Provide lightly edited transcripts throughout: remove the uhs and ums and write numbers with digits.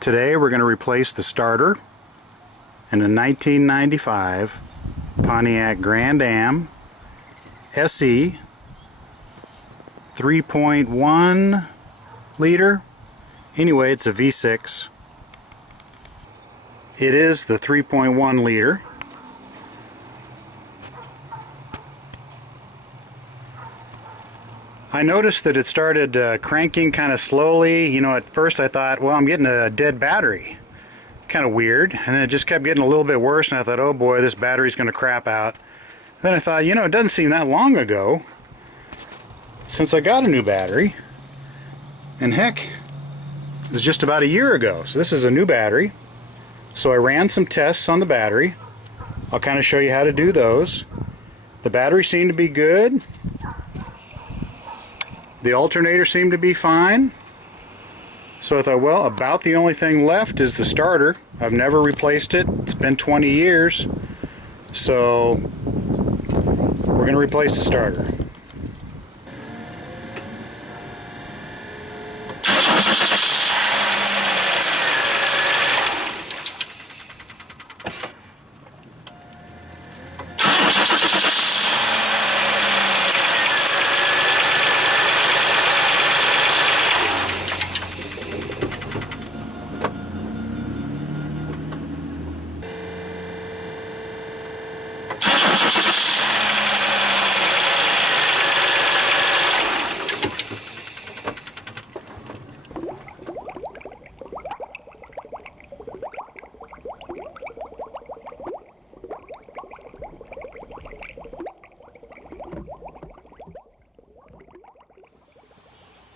Today we're going to replace the starter in the 1995 Pontiac Grand Am SE 3.1 liter. Anyway, it's a V6. It is the 3.1 liter. I noticed that it started cranking kind of slowly. You know, at first I thought, well, I'm getting a dead battery. Kind of weird. And then it just kept getting a little bit worse, and I thought, oh boy, this battery's going to crap out. Then I thought, you know, it doesn't seem that long ago since I got a new battery. And heck, it was just about a year ago. So this is a new battery. So I ran some tests on the battery. I'll kind of show you how to do those. The battery seemed to be good. The alternator seemed to be fine. So I thought, well, about the only thing left is the starter. I've never replaced it. It's been 20 years. So we're going to replace the starter.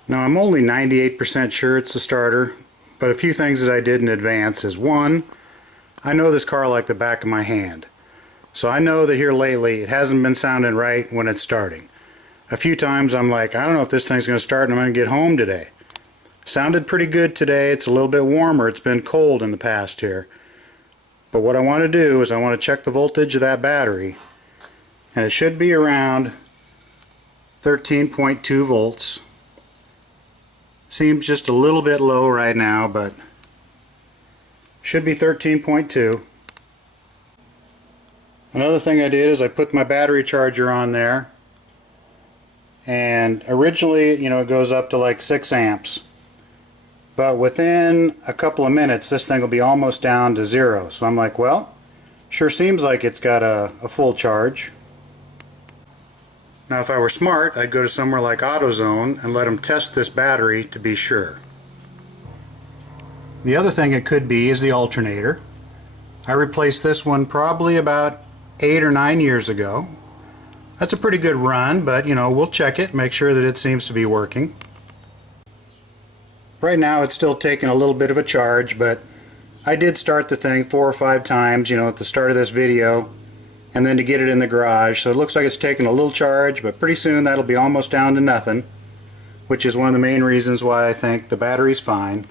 Now I'm only 98% sure it's the starter, but a few things that I did in advance is, one, I know this car like the back of my hand. So I know that here lately it hasn't been sounding right when it's starting. A few times I'm like, I don't know if this thing's going to start and I'm going to get home today. Sounded pretty good today. It's a little bit warmer. It's been cold in the past here. But what I want to do is I want to check the voltage of that battery, and it should be around 13.2 volts. Seems just a little bit low right now, but should be 13.2. Another thing I did is I put my battery charger on there, and originally, you know, it goes up to like 6 amps, but within a couple of minutes this thing will be almost down to 0. So I'm like, well, sure seems like it's got a full charge. Now if I were smart, I'd go to somewhere like AutoZone and let them test this battery to be sure. The other thing it could be is the alternator. I replaced this one probably about 8 or 9 years ago. That's a pretty good run, but you know, we'll check it, make sure that it seems to be working. Right now it's still taking a little bit of a charge, but I did start the thing 4 or 5 times, you know, at the start of this video, and then to get it in the garage. So it looks like it's taking a little charge, but pretty soon that'll be almost down to nothing, which is one of the main reasons why I think the battery's fine.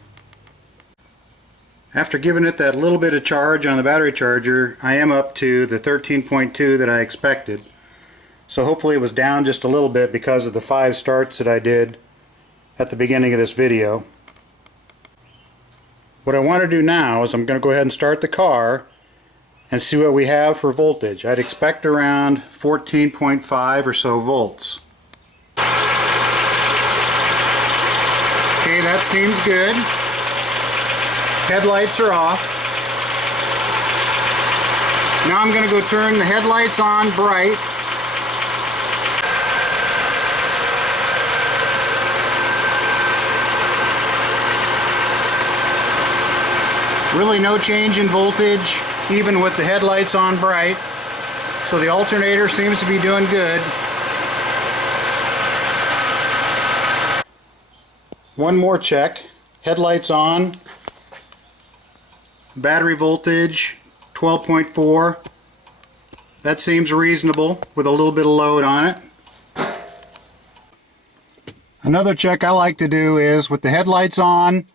After giving it that little bit of charge on the battery charger, I am up to the 13.2 that I expected. So hopefully it was down just a little bit because of the 5 starts that I did at the beginning of this video. What I want to do now is I'm going to go ahead and start the car and see what we have for voltage. I'd expect around 14.5 or so volts. Okay, that seems good. Headlights are off. Now I'm going to go turn the headlights on bright. Really no change in voltage, even with the headlights on bright. So the alternator seems to be doing good. One more check. Headlights on. Battery voltage 12.4. That seems reasonable with a little bit of load on it. Another check I like to do is with the headlights on,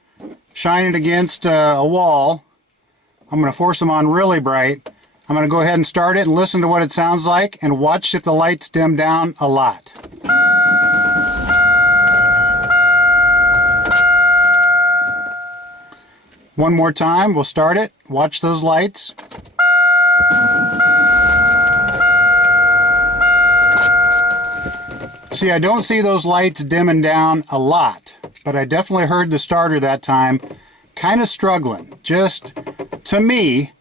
shine it against a wall. I'm going to force them on really bright. I'm going to go ahead and start it and listen to what it sounds like and watch if the lights dim down a lot. One more time, we'll start it. Watch those lights. See, I don't see those lights dimming down a lot, but I definitely heard the starter that time kind of struggling. Just, to me,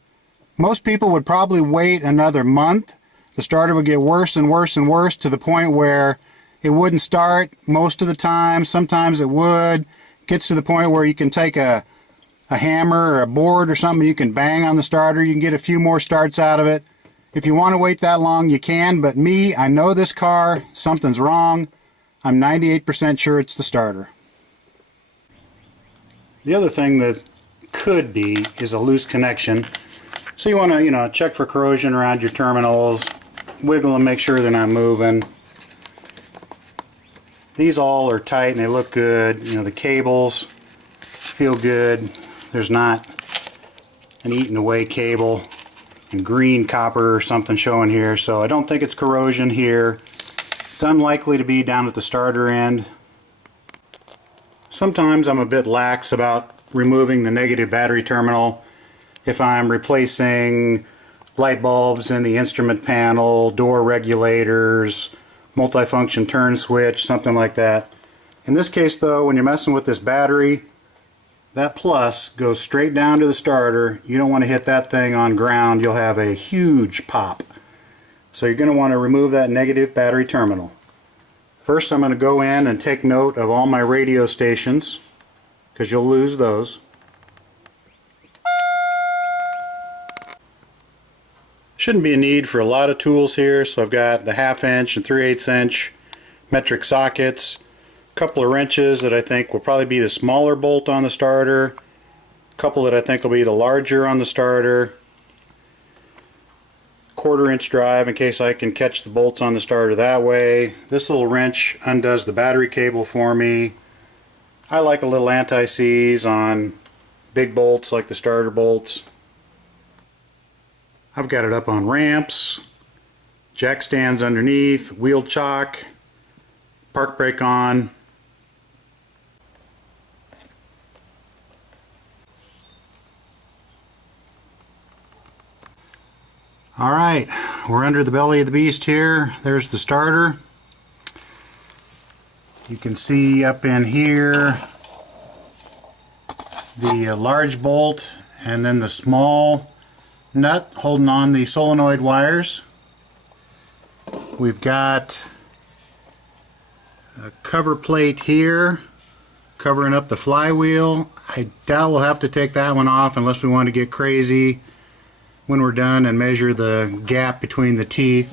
most people would probably wait another month. The starter would get worse and worse and worse to the point where it wouldn't start most of the time. Sometimes it would. It gets to the point where you can take a hammer or a board or something, you can bang on the starter. You can get a few more starts out of it. If you want to wait that long, you can, but me, I know this car, something's wrong. I'm 98% sure it's the starter. The other thing that could be is a loose connection. So you want to, check for corrosion around your terminals, wiggle them, make sure they're not moving. These all are tight and they look good. The cables feel good. There's not an eaten away cable and green copper or something showing here, so I don't think it's corrosion here. It's unlikely to be down at the starter end. Sometimes I'm a bit lax about removing the negative battery terminal if I'm replacing light bulbs in the instrument panel, door regulators, multifunction turn switch, something like that. In this case though, when you're messing with this battery, that plus goes straight down to the starter. You don't want to hit that thing on ground. You'll have a huge pop. So you're going to want to remove that negative battery terminal. First I'm going to go in and take note of all my radio stations, because you'll lose those. Shouldn't be a need for a lot of tools here, so I've got the 1/2 inch and 3/8 inch metric sockets. Couple of wrenches that I think will probably be the smaller bolt on the starter, a couple that I think will be the larger on the starter, 1/4 inch drive in case I can catch the bolts on the starter that way. This little wrench undoes the battery cable for me. I like a little anti-seize on big bolts like the starter bolts. I've got it up on ramps, jack stands underneath, wheel chock, park brake on. Alright, we're under the belly of the beast here. There's the starter. You can see up in here the large bolt and then the small nut holding on the solenoid wires. We've got a cover plate here covering up the flywheel. I doubt we'll have to take that one off unless we want to get crazy when we're done and measure the gap between the teeth.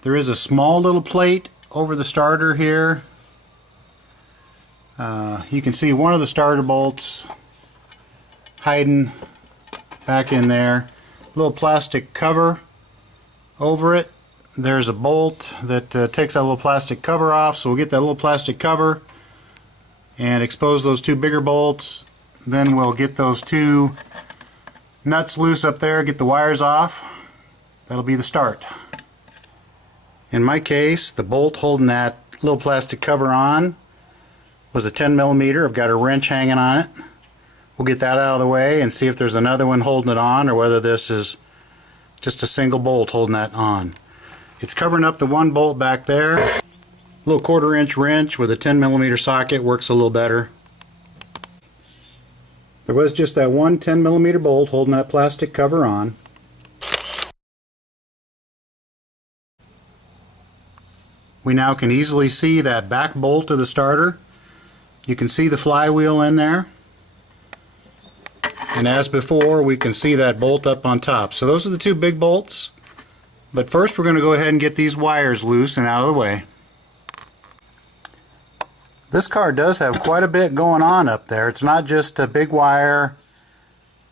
There is a small little plate over the starter here. You can see one of the starter bolts hiding back in there. A little plastic cover over it. There's a bolt that takes that little plastic cover off, so we'll get that little plastic cover and expose those two bigger bolts. Then we'll get those two nuts loose up there, get the wires off. That'll be the start. In my case, the bolt holding that little plastic cover on was a 10mm. I've got a wrench hanging on it. We'll get that out of the way and see if there's another one holding it on or whether this is just a single bolt holding that on. It's covering up the one bolt back there. A little 1/4 inch wrench with a 10mm socket works a little better. There was just that one 10mm bolt holding that plastic cover on. We now can easily see that back bolt of the starter. You can see the flywheel in there. And as before, we can see that bolt up on top. So those are the two big bolts. But first we're going to go ahead and get these wires loose and out of the way. This car does have quite a bit going on up there. It's not just a big wire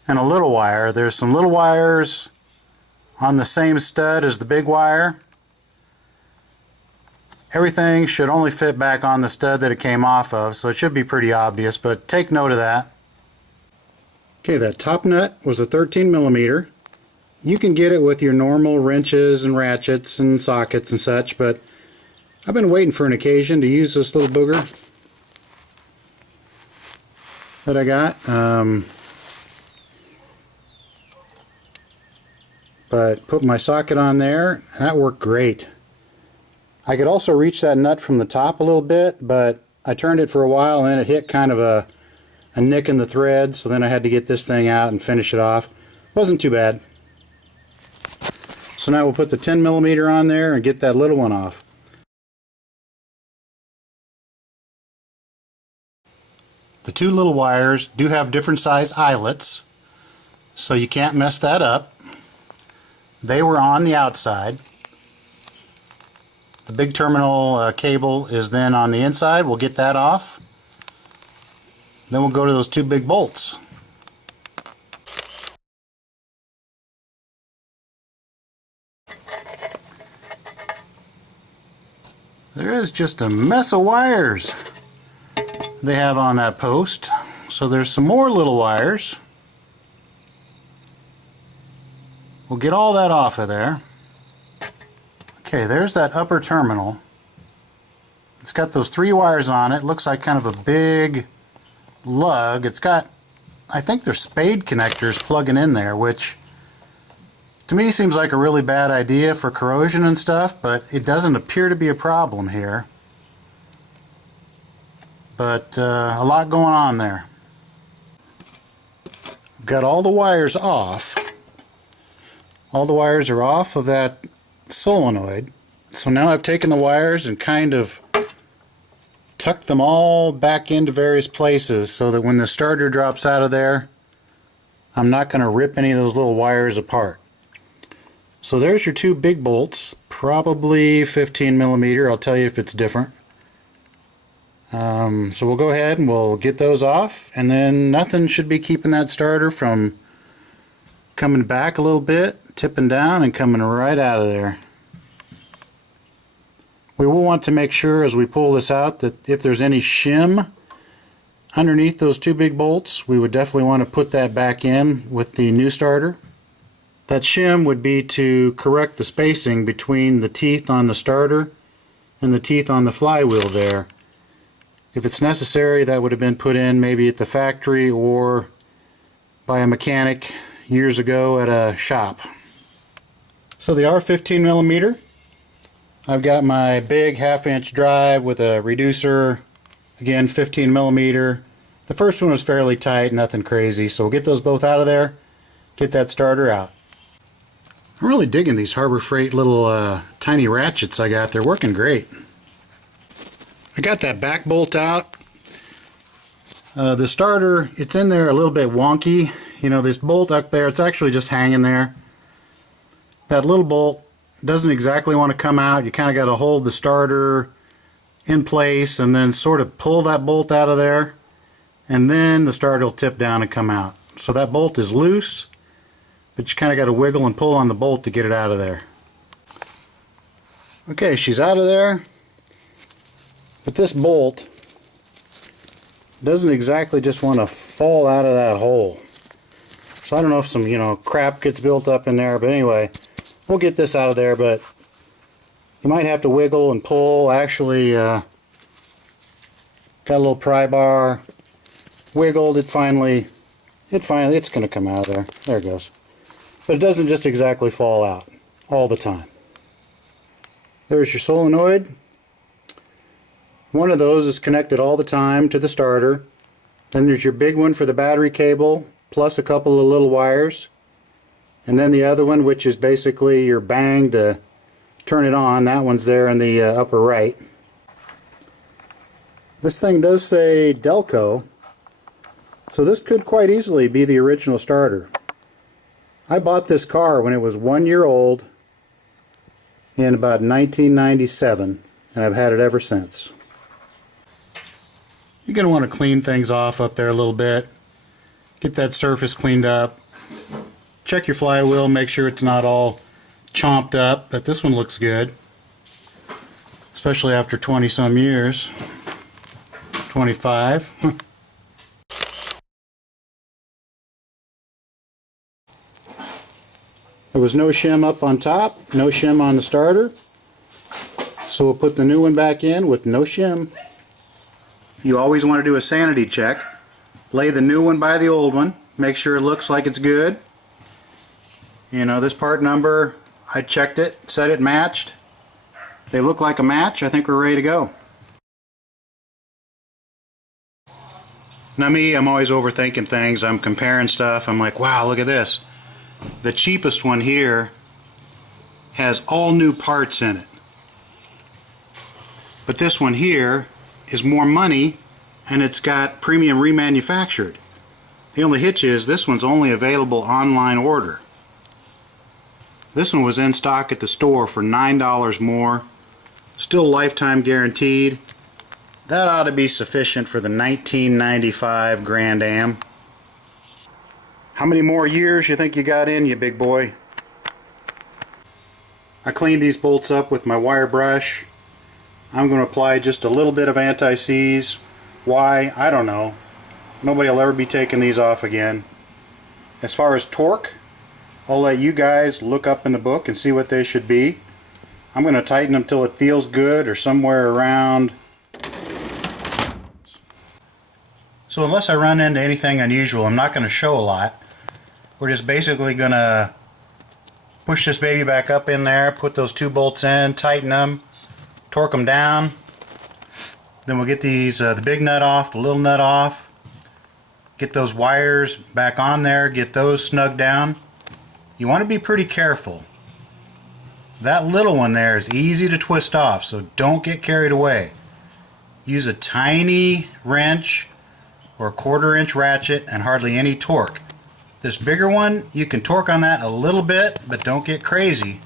and a little wire. There's some little wires on the same stud as the big wire. Everything should only fit back on the stud that it came off of, so it should be pretty obvious, but take note of that. Okay, that top nut was a 13mm. You can get it with your normal wrenches and ratchets and sockets and such, but I've been waiting for an occasion to use this little booger. that I got. But put my socket on there, and that worked great. I could also reach that nut from the top a little bit, but I turned it for a while and then it hit kind of a nick in the thread, so then I had to get this thing out and finish it off. Wasn't too bad. So now we'll put the 10mm on there and get that little one off. The two little wires do have different size eyelets, so you can't mess that up. They were on the outside. The big terminal cable is then on the inside. We'll get that off. Then we'll go to those two big bolts. There is just a mess of wires they have on that post. So there's some more little wires. We'll get all that off of there. Okay, there's that upper terminal. It's got those 3 wires on it. Looks like kind of a big lug. It's got, I think they're spade connectors plugging in there, which to me seems like a really bad idea for corrosion and stuff, but it doesn't appear to be a problem here. But a lot going on there. Got all the wires off. All the wires are off of that solenoid. So now I've taken the wires and kind of tucked them all back into various places so that when the starter drops out of there, I'm not going to rip any of those little wires apart. So there's your two big bolts, probably 15mm. I'll tell you if it's different. So we'll go ahead and we'll get those off, and then nothing should be keeping that starter from coming back a little bit, tipping down, and coming right out of there. We will want to make sure as we pull this out that if there's any shim underneath those two big bolts, we would definitely want to put that back in with the new starter. That shim would be to correct the spacing between the teeth on the starter and the teeth on the flywheel there. If it's necessary, that would have been put in maybe at the factory or by a mechanic years ago at a shop. So they are 15mm. I've got my big 1/2-inch drive with a reducer, again 15mm. The first one was fairly tight, nothing crazy, so we'll get those both out of there, get that starter out. I'm really digging these Harbor Freight little tiny ratchets I got. They're working great. I got that back bolt out. The starter, it's in there a little bit wonky. You know, this bolt up there, it's actually just hanging there. That little bolt doesn't exactly want to come out. You kind of got to hold the starter in place and then sort of pull that bolt out of there, and then the starter will tip down and come out. So that bolt is loose, but you kind of got to wiggle and pull on the bolt to get it out of there. Okay, she's out of there. But this bolt doesn't exactly just want to fall out of that hole. So I don't know if some, crap gets built up in there, but anyway, we'll get this out of there, but you might have to wiggle and pull. Actually, got a little pry bar, wiggled, it's going to come out of there. There it goes. But it doesn't just exactly fall out all the time. There's your solenoid. One of those is connected all the time to the starter. Then there's your big one for the battery cable, plus a couple of little wires. And then the other one, which is basically your bang to turn it on. That one's there in the upper right. This thing does say Delco, so this could quite easily be the original starter. I bought this car when it was 1 year old in about 1997, and I've had it ever since. You're going to want to clean things off up there a little bit. Get that surface cleaned up. Check your flywheel, make sure it's not all chomped up, but this one looks good. Especially after 20 some years. 25. There was no shim up on top, no shim on the starter. So we'll put the new one back in with no shim. You always want to do a sanity check lay the new one by the old one, make sure it looks like it's good. You know, this part number, I checked it, said it matched. They look like a match. I think we're ready to go. Now me, I'm always overthinking things. I'm comparing stuff. I'm like, wow, look at this. The cheapest one here has all new parts in it. But this one here is more money and it's got premium remanufactured. The only hitch is this one's only available online order. This one was in stock at the store for $9 more. Still lifetime guaranteed. That ought to be sufficient for the 1995 Grand Am. How many more years you think you got in you, big boy? I cleaned these bolts up with my wire brush. I'm going to apply just a little bit of anti-seize. Why? I don't know. Nobody will ever be taking these off again. As far as torque, I'll let you guys look up in the book and see what they should be. I'm going to tighten them till it feels good, or somewhere around. So unless I run into anything unusual, I'm not going to show a lot. We're just basically going to push this baby back up in there, put those two bolts in, tighten them, torque them down. Then we'll get these the big nut off, the little nut off, get those wires back on there, get those snugged down. You want to be pretty careful. That little one there is easy to twist off, so don't get carried away. Use a tiny wrench or a 1/4 inch ratchet and hardly any torque. This bigger one, you can torque on that a little bit, but don't get crazy.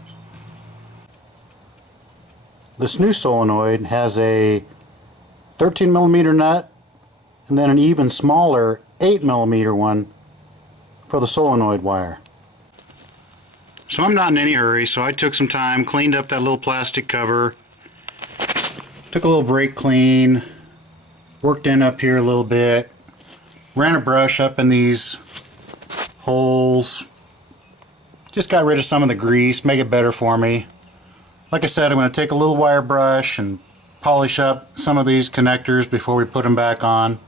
This new solenoid has a 13mm nut and then an even smaller 8mm one for the solenoid wire. So I'm not in any hurry, so I took some time, cleaned up that little plastic cover, took a little brake clean, worked in up here a little bit, ran a brush up in these holes, just got rid of some of the grease, make it better for me. Like I said, I'm going to take a little wire brush and polish up some of these connectors before we put them back on.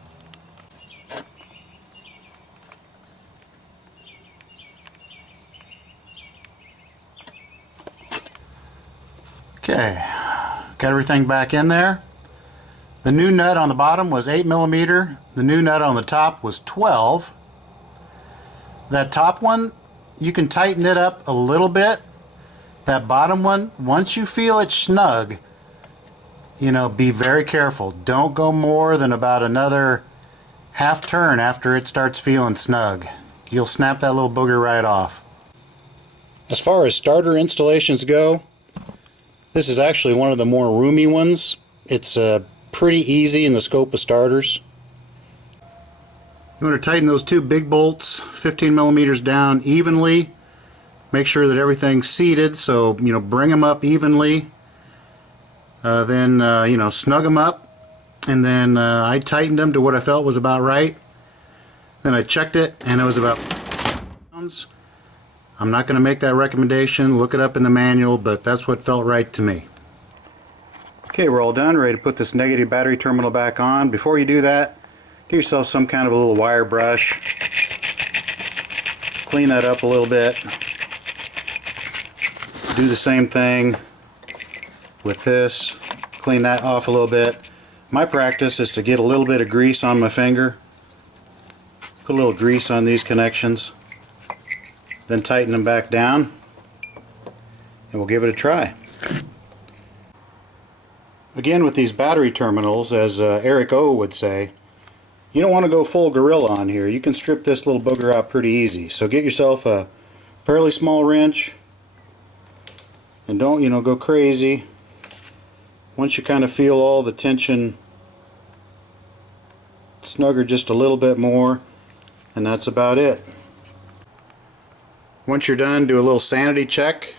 Okay, got everything back in there. The new nut on the bottom was 8mm. The new nut on the top was 12. That top one, you can tighten it up a little bit. That bottom one, once you feel it snug, you know, be very careful. Don't go more than about another half turn after it starts feeling snug. You'll snap that little booger right off. As far as starter installations go, this is actually one of the more roomy ones. It's pretty easy in the scope of starters. You want to tighten those two big bolts 15mm down evenly. Make sure that everything's seated, so you know, bring them up evenly. Then you know, snug them up, and then I tightened them to what I felt was about right. Then I checked it, and it was about pounds. I'm not going to make that recommendation. Look it up in the manual, but that's what felt right to me. Okay, we're all done, ready to put this negative battery terminal back on. Before you do that, get yourself some kind of a little wire brush. Clean that up a little bit. Do the same thing with this. Clean that off a little bit. My practice is to get a little bit of grease on my finger. Put a little grease on these connections. Then tighten them back down. And we'll give it a try. Again, with these battery terminals, as Eric O would say, you don't want to go full gorilla on here. You can strip this little booger out pretty easy. So get yourself a fairly small wrench and don't, you know, go crazy. Once you kind of feel all the tension snugger just a little bit more, and that's about it. Once you're done, do a little sanity check.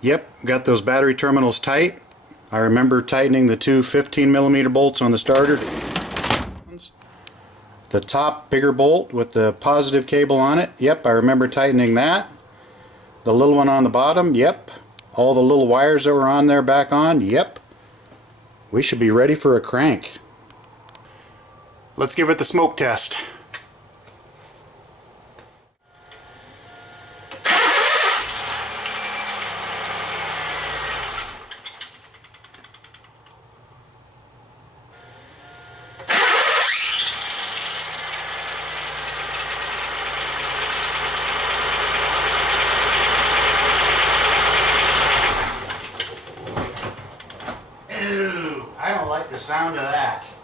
Yep, got those battery terminals tight. I remember tightening the two 15mm bolts on the starter. The top bigger bolt with the positive cable on it, yep, I remember tightening that. The little one on the bottom, yep. All the little wires that were on there back on, yep. We should be ready for a crank. Let's give it the smoke test. I don't like the sound of that.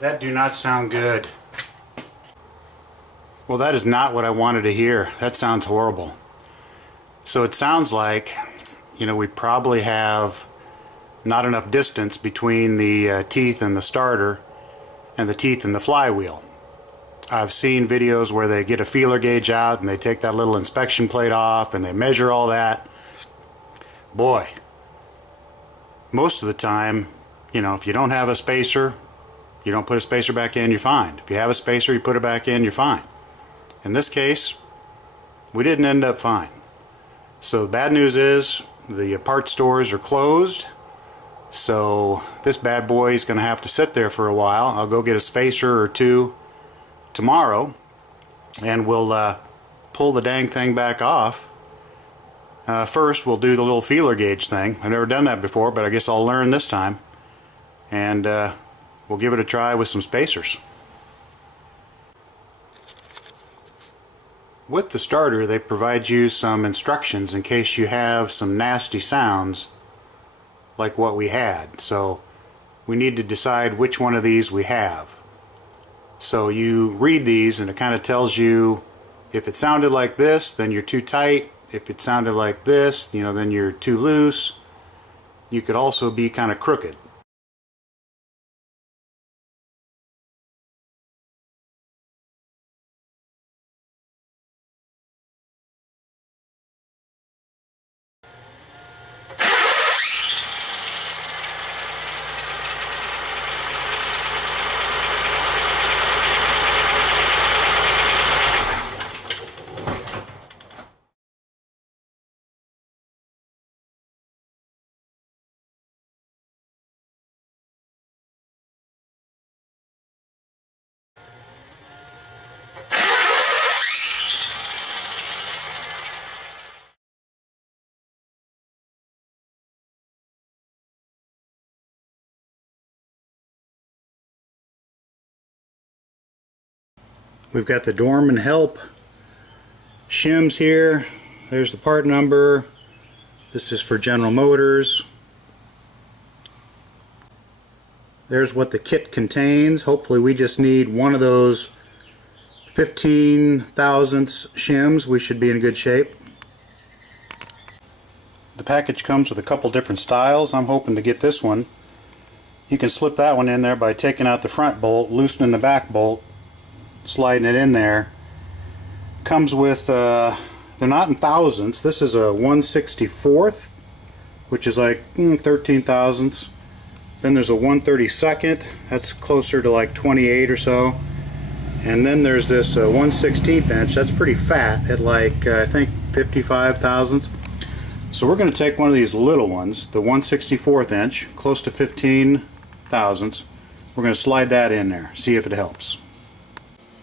That do not sound good. Well, that is not what I wanted to hear. That sounds horrible. So it sounds like, you know, we probably have not enough distance between the teeth and the starter and the teeth and the flywheel. I've seen videos where they get a feeler gauge out and they take that little inspection plate off and they measure all that. Boy, most of the time, you know, if you don't have a spacer, you don't put a spacer back in, you're fine. If you have a spacer, you put it back in, you're fine. In this case, we didn't end up fine. So the bad news is the parts stores are closed. So this bad boy is going to have to sit there for a while. I'll go get a spacer or two tomorrow and we'll pull the dang thing back off. First we'll do the little feeler gauge thing. I've never done that before, but I guess I'll learn this time. And we'll give it a try with some spacers. With the starter, they provide you some instructions in case you have some nasty sounds like what we had. So we need to decide which one of these we have. So you read these and it kind of tells you if it sounded like this, then you're too tight. If it sounded like this, you know, then you're too loose. You could also be kind of crooked. We've got the Dorman Help shims here. There's the part number. This is for General Motors. There's what the kit contains. Hopefully we just need one of those 15 thousandths shims. We should be in good shape. The package comes with a couple different styles. I'm hoping to get this one. You can slip that one in there by taking out the front bolt, loosening the back bolt, sliding it in there. Comes with they're not in thousandths. This is a 1/64th, which is like 13 thousandths. Then there's a 1/32nd, that's closer to like 28 or so. And then there's this 1/16th inch, that's pretty fat at like I think 55 thousandths. So we're going to take one of these little ones, the 1/64th inch, close to 15 thousandths. We're going to slide that in there, see if it helps.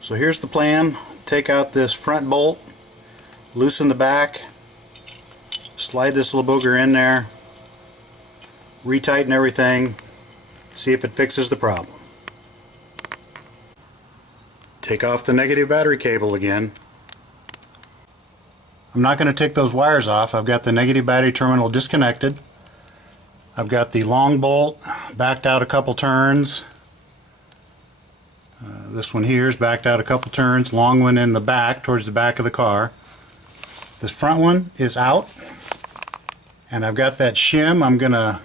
So here's the plan. Take out this front bolt, loosen the back, slide this little booger in there, retighten everything, see if it fixes the problem. Take off the negative battery cable again. I'm not going to take those wires off. I've got the negative battery terminal disconnected. I've got the long bolt backed out a couple turns. This one here is backed out a couple turns, long one in the back, towards the back of the car. This front one is out, and I've got that shim I'm going to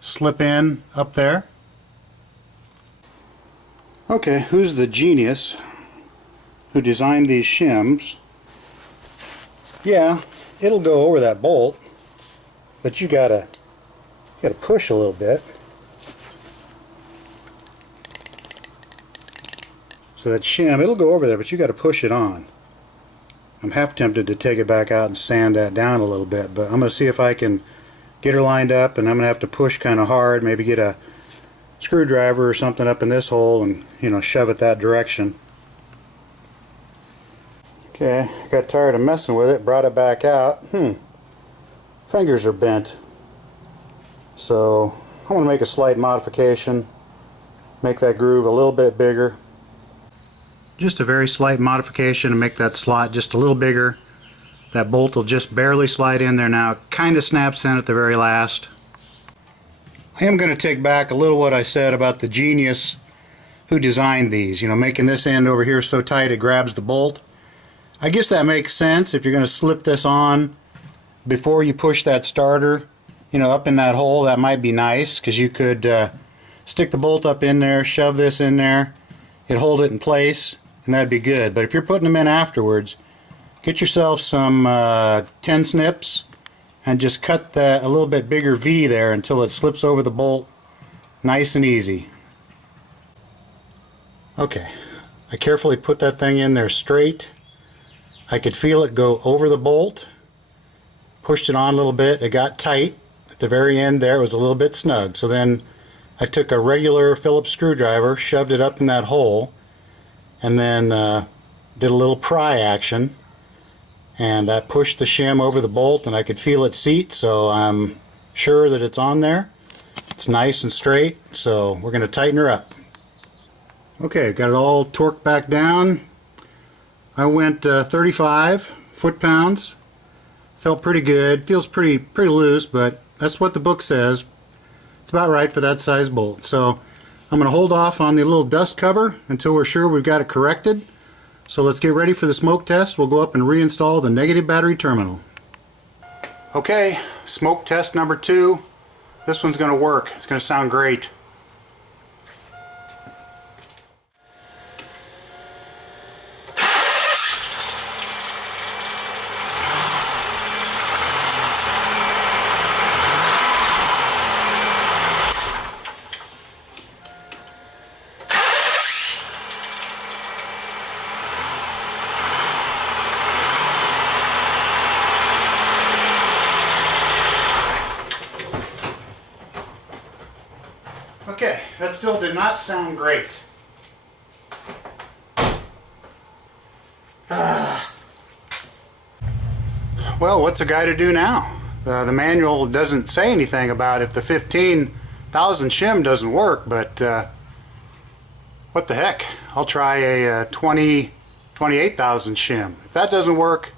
slip in up there. Okay, who's the genius who designed these shims? Yeah, it'll go over that bolt, but you gotta push a little bit. So that shim, it'll go over there, but you got to push it on. I'm half tempted to take it back out and sand that down a little bit, but I'm going to see if I can get her lined up, and I'm going to have to push kind of hard, maybe get a screwdriver or something up in this hole and, you know, shove it that direction. Okay, got tired of messing with it, brought it back out. Fingers are bent. So I'm going to make a slight modification, make that groove a little bit bigger. Just a very slight modification to make that slot just a little bigger That bolt will just barely slide in there now. It kind of snaps in at the very last. I am going to take back a little what I said about the genius who designed these. You know, making this end over here so tight it grabs the bolt. I guess that makes sense if you're going to slip this on before you push that starter, you know, up in that hole. That might be nice, because you could stick the bolt up in there, shove this in there, it'd hold it in place, and that'd be good. But if you're putting them in afterwards, get yourself some 10 snips and just cut that a little bit bigger V there until it slips over the bolt nice and easy. Okay, I carefully put that thing in there straight. I could feel it go over the bolt. Pushed it on a little bit, it got tight. At the very end there it was a little bit snug. So then I took a regular Phillips screwdriver, shoved it up in that hole, and then did a little pry action, and that pushed the shim over the bolt, and I could feel it seat, so I'm sure that it's on there. It's nice and straight, so we're going to tighten her up. Okay, got it all torqued back down. I went 35 foot-pounds. Felt pretty good. Feels pretty loose, but that's what the book says. It's about right for that size bolt. So I'm going to hold off on the little dust cover until we're sure we've got it corrected. So let's get ready for the smoke test. We'll go up and reinstall the negative battery terminal. Okay, smoke test number 2. This one's going to work. It's going to sound great. Okay, that still did not sound great. Well, what's a guy to do now? The manual doesn't say anything about if the 15,000 shim doesn't work, but what the heck? I'll try a 28,000 shim. If that doesn't work,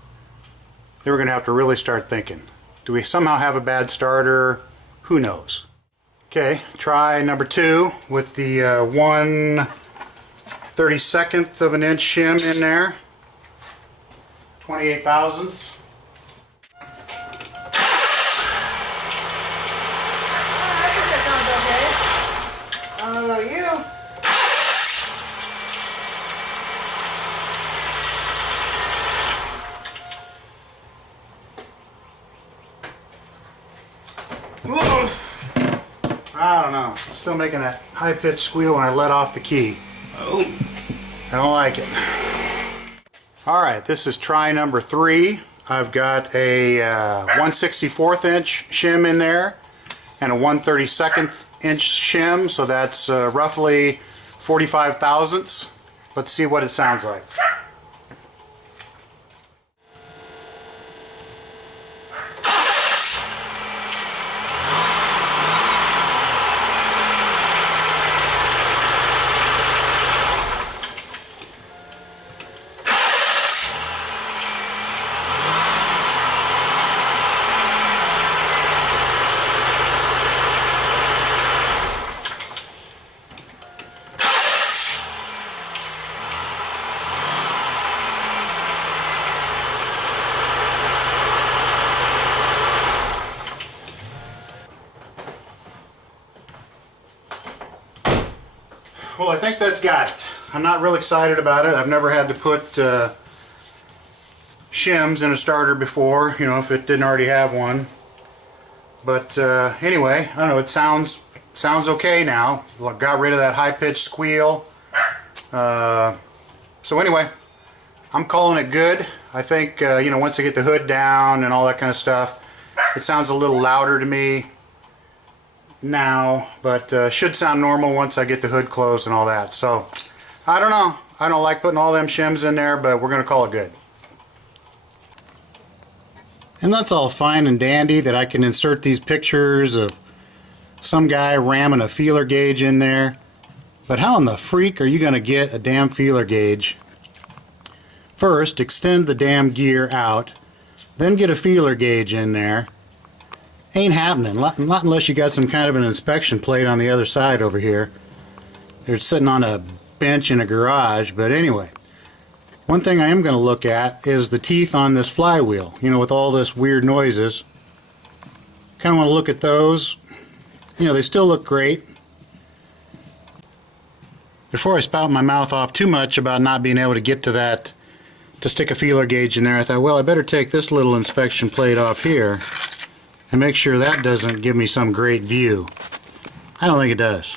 then we're going to have to really start thinking. Do we somehow have a bad starter? Who knows? Okay, try number 2 with the 1/32 of an inch shim in there. 28 thousandths. I think that sounds okay. You. I don't know. Still making that high-pitched squeal when I let off the key. Oh, I don't like it. Alright, this is try number 3. I've got a 1/64 inch shim in there and a 1/32 inch shim, so that's roughly 45 thousandths. Let's see what it sounds like. Well, I think that's got it. I'm not real excited about it. I've never had to put shims in a starter before, you know, if it didn't already have one. But anyway, I don't know, it sounds okay now. Got rid of that high-pitched squeal. So anyway, I'm calling it good. I think, you know, once I get the hood down and all that kind of stuff, it sounds a little louder to me now, but should sound normal once I get the hood closed and all that. So I don't know. I don't like putting all them shims in there, but we're going to call it good. And that's all fine and dandy that I can insert these pictures of some guy ramming a feeler gauge in there, but how in the freak are you going to get a damn feeler gauge? First, extend the damn gear out, Then get a feeler gauge in there. Ain't happening, not unless you got some kind of an inspection plate on the other side over here. They're sitting on a bench in a garage, but anyway. One thing I am going to look at is the teeth on this flywheel, you know, with all this weird noises. Kind of want to look at those. You know, they still look great. Before I spout my mouth off too much about not being able to get to that, to stick a feeler gauge in there, I thought, well, I better take this little inspection plate off here and make sure that doesn't give me some great view. I don't think it does.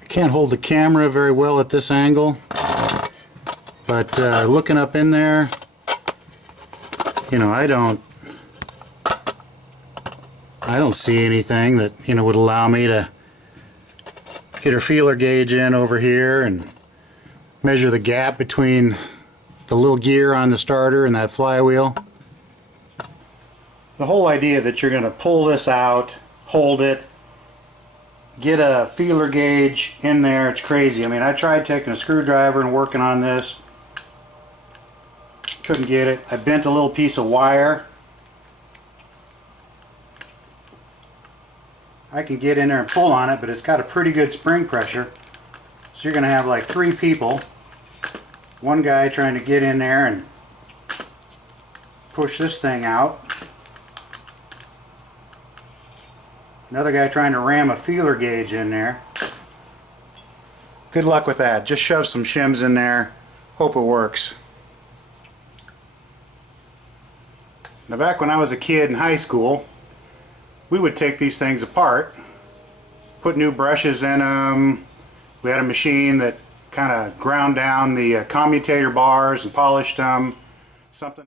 I can't hold the camera very well at this angle, but looking up in there, you know, I don't see anything that, you know, would allow me to get a feeler gauge in over here and measure the gap between the little gear on the starter and that flywheel. The whole idea that you're going to pull this out, hold it, get a feeler gauge in there, it's crazy. I mean, I tried taking a screwdriver and working on this. Couldn't get it. I bent a little piece of wire. I can get in there and pull on it, but it's got a pretty good spring pressure. So you're going to have like 3 people. One guy trying to get in there and push this thing out. Another guy trying to ram a feeler gauge in there. Good luck with that. Just shove some shims in there. Hope it works. Now, back when I was a kid in high school, we would take these things apart, put new brushes in them. We had a machine that kind of ground down the commutator bars and polished them. Something